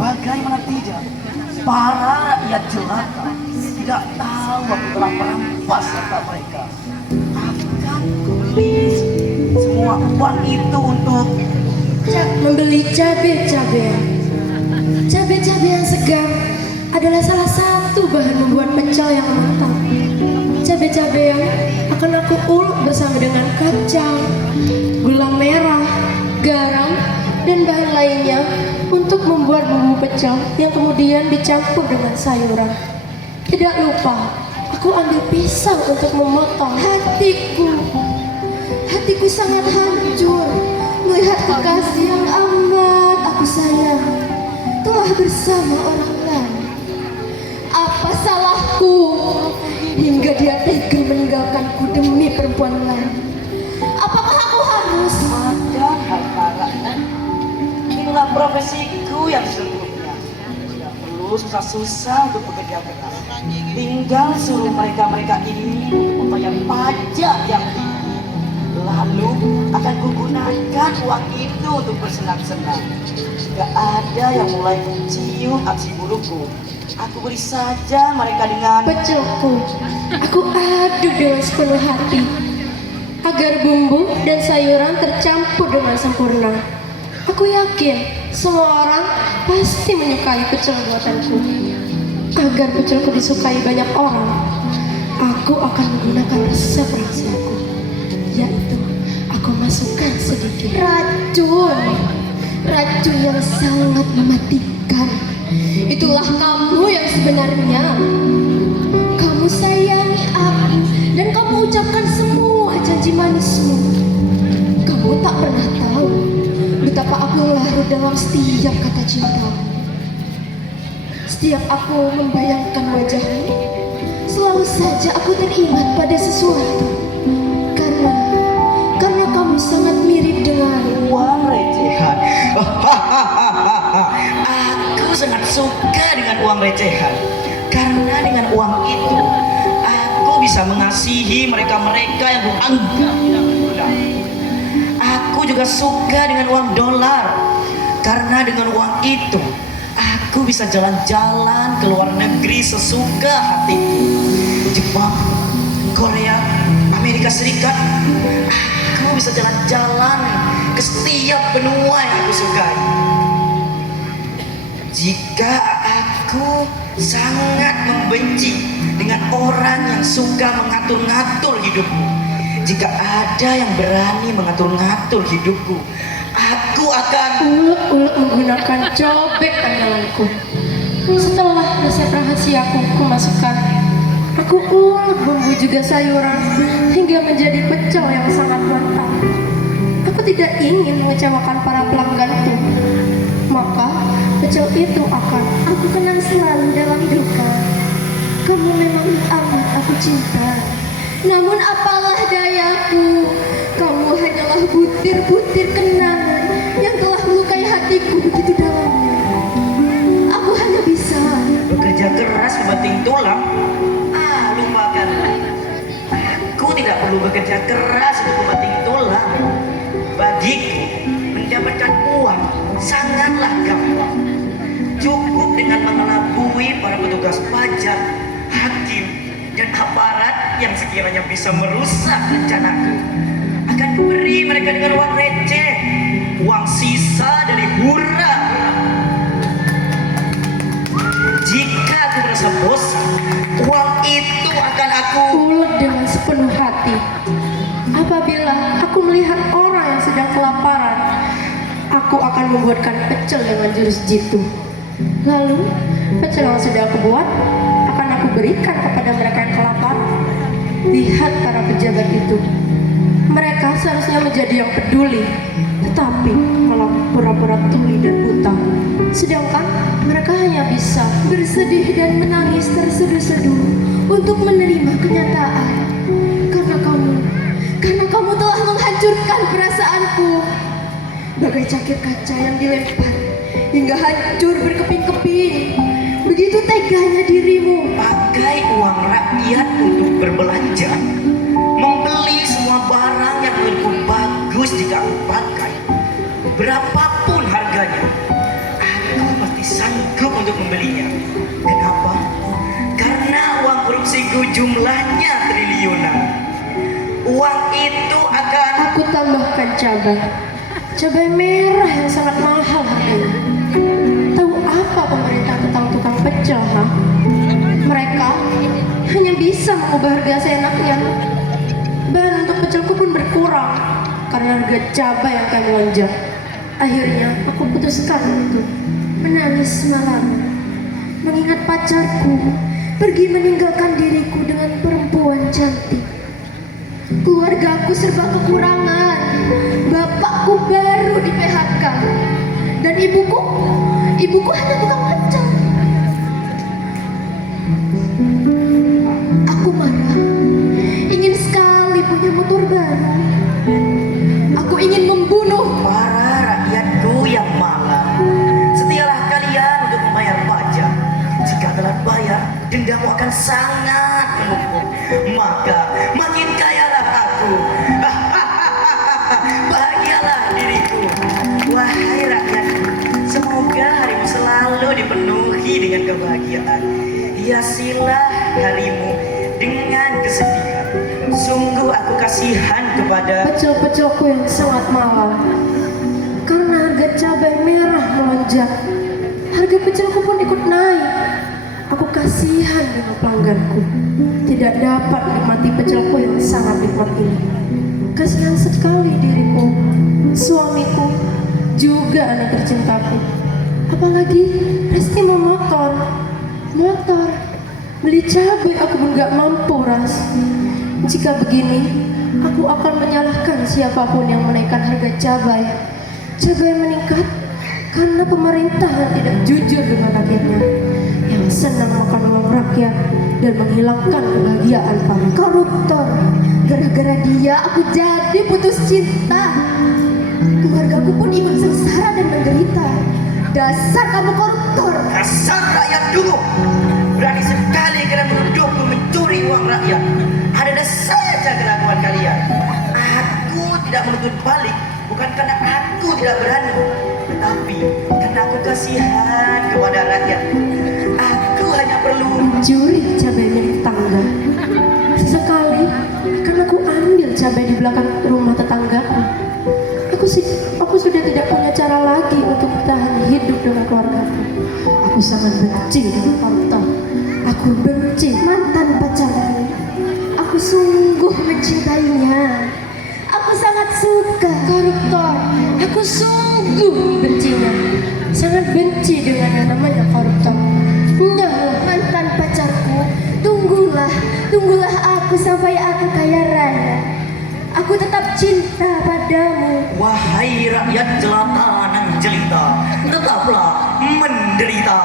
Bagaimana tidak? Para rakyat jelata tidak tahu aku telah merampas harta mereka. Akan kubeli semua uang itu untuk membeli cabai-cabean. Cabai-cabai yang segar adalah salah satu bahan membuat pecel yang matang. Cabai-cabean akan aku ulek bersama dengan kacang, gula merah, garam, dan bahan lainnya untuk membuat bumbu pecel yang kemudian dicampur dengan sayuran. Tidak lupa, aku ambil pisau untuk memotong. Hatiku sangat hancur melihat kekasih yang amat aku sayang telah bersama orang lain. Apa salahku hingga dia tega meninggalkanku demi perempuan lain? Apakah aku harus? makan harta rakyat? Inilah profesiku yang sesungguhnya. Tidak perlu susah-susah untuk bekerja keras. Tinggal suruh mereka-mereka ini untuk membayar pajak yang tinggi. Lalu akan kugunakan uang itu untuk bersenang-senang. Jika ada yang mulai cium aksi burukku, aku beri saja mereka dengan Pecelku, aku aduk dengan sepenuh hati agar bumbu dan sayuran tercampur dengan sempurna. Aku yakin semua orang pasti menyukai pecel buatanku. Agar pecelku disukai banyak orang, aku akan menggunakan resep rahasiaku, yaitu aku masukkan sedikit racun yang sangat mematikan. Itulah kamu yang sebenarnya. Kamu sayangi aku dan kamu ucapkan semua janji manismu. Kamu tak pernah tahu betapa aku larut dalam setiap kata cintamu. Setiap aku membayangkan wajahmu, selalu saja aku teringat pada sesuatu. Karena kamu sangat mirip dengan uang recehan. Aku sangat suka dengan uang recehan. Karena dengan uang itu aku bisa mengasihi mereka-mereka yang kuanggap tidak berguna. Aku juga suka dengan uang dolar. Karena dengan uang itu aku bisa jalan-jalan ke luar negeri sesuka hatiku. Jepang, Korea, Amerika Serikat. Aku bisa jalan-jalan ke setiap benua yang aku sukai. Jika aku sangat membenci dengan orang yang suka mengatur-ngatur hidupku, jika ada yang berani mengatur-ngatur hidupku, aku akan ulek-ulek menggunakan cobek andalanku. Setelah resep rahasiaku kumasukkan, aku ulek bumbu juga sayuran hingga menjadi pecel yang sangat mantap. Aku tidak ingin mengecewakan para pelangganku, maka pecel itu akan aku kenang selalu dalam duka. Kamu memang amat aku cinta, namun apalah dayaku, kamu hanyalah butir-butir kenangan yang telah melukai hatiku begitu dalamnya. Aku hanya bisa bekerja keras membanting tulang. Lupakanlah. Aku tidak perlu bekerja keras untuk membanting tulang. Bagiku, mendapatkan uang sangatlah gampang. Cukup dengan mengelabui para petugas pajak, hakim, dan aparat yang sekiranya bisa merusak rencanaku. Akan kuberi mereka dengan uang receh, uang sisa dari hura-hura. Jika aku merasa bosan, uang itu akan aku ulek dengan sepenuh hati. Apabila aku melihat orang yang sedang kelaparan, aku akan membuatkan pecel dengan jurus jitu. Lalu pecel yang sudah aku buat akan aku berikan kepada mereka yang kelaparan. Lihat para pejabat itu, mereka seharusnya menjadi yang peduli, tetapi malah pura-pura tuli dan buta. Sedangkan mereka hanya bisa bersedih dan menangis terseduh-seduh untuk menerima kenyataan. Karena kamu telah menghancurkan perasaanku bagai cakir kaca yang dilempar hingga hancur berkeping-keping. Begitu teganya dirimu. pakai uang rakyat untuk berbelanja, membeli semua barang yang menurutku bagus jika aku pakai, berapapun harganya. Aku pasti sangat untuk membelinya. Kenapa? Karena uang korupsiku jumlahnya triliunan. Uang itu akan Aku tambahkan cabai merah yang sangat mahal harganya. Tahu apa pemerintah tentang tukang pecel, ha? Mereka hanya bisa mengubah harga seenaknya. Bahan untuk pecelku pun berkurang karena harga cabai yang kayak melonjak. Akhirnya aku putuskan untuk menangis malam, mengingat pacarku pergi meninggalkan diriku dengan perempuan cantik. Keluargaku serba kekurangan. Bapakku baru di PHK dan ibuku hanya tukang pecel. Aku marah, ingin sekali punya motor baru. Aku ingin membunuh. para rakyatku yang malang. Setialah kalian untuk membayar pajak. Jika telat bayar, dendamu akan sangat menumpuk. Maka makin kayalah aku. Bahagialah diriku. Wahai rakyatku, semoga harimu selalu dipenuhi dengan kebahagiaan. Hiasilah harimu dengan kesedihan. Sungguh aku kasihan kepada Pecel-pecelku yang sangat mahal karena harga cabai merah melonjak. Harga pecelku pun ikut naik. Aku kasihan dengan pelangganku, tidak dapat menikmati pecelku yang sangat nikmat ini. Kasihan sekali diriku, suamiku, juga anak tercintaku. Apalagi Resti mau motor. Beli cabai aku pun gak mampu, Ras. Jika begini, aku akan menyalahkan siapapun yang menaikkan harga cabai. Cabai meningkat karena pemerintah yang tidak jujur dengan rakyatnya, yang senang makan uang rakyat dan menghilangkan kebahagiaan para koruptor. Gara-gara dia aku jadi putus cinta. Keluargaku pun ikut sengsara dan menderita. Dasar kamu koruptor. kasar rakyat dulu. Berani sekali kalian menuduhku mencuri uang rakyat. Ada saja kelakuan kalian. Aku tidak menuntut balik, bukan karena aku tidak berani, tetapi karena aku kasihan kepada rakyat. Aku hanya perlu Mencuri cabai milik tetangga. Sesekali akan aku ambil cabai di belakang rumah tetanggaku. Aku sudah tidak punya cara lagi untuk bertahan hidup dengan keluargaku. Aku sangat benci dengan koruptor. Aku benci mantan pacarku. Aku sungguh mencintainya. Aku sangat suka koruptor. Aku sungguh bencinya. Sangat benci dengan yang namanya koruptor. Nah, mantan pacarku, tunggulah aku sampai aku kaya raya. Aku tetap cinta padamu. wahai rakyat jelata nan jelita, tetaplah menderita.